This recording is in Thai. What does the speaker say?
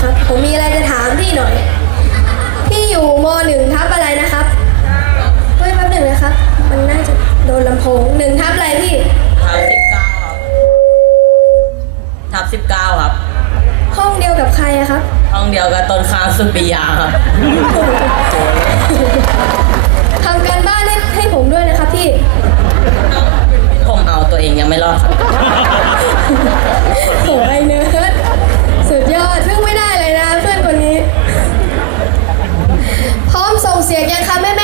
ครับ ผมมีอะไรจะถามพี่หน่อย พี่อยู่มหนึ่งทับอะไรนะครับเฮ้ยแป๊บหนึ่งนะครับ มันน่าจะโดนลำโพงหนึ่งทับอะไรพี่ทับสิบเก้าครับทับสิบเก้าครับ ห้องเดียวกับใครอะครับ ห้องเดียวกับต้นข้าวสุปิยาครับทำการบ้านให้ให้ผมด้วยนะครับพี่ ผมเอาตัวเองยังไม่รอดครับ เสียงยังคะแม่แม่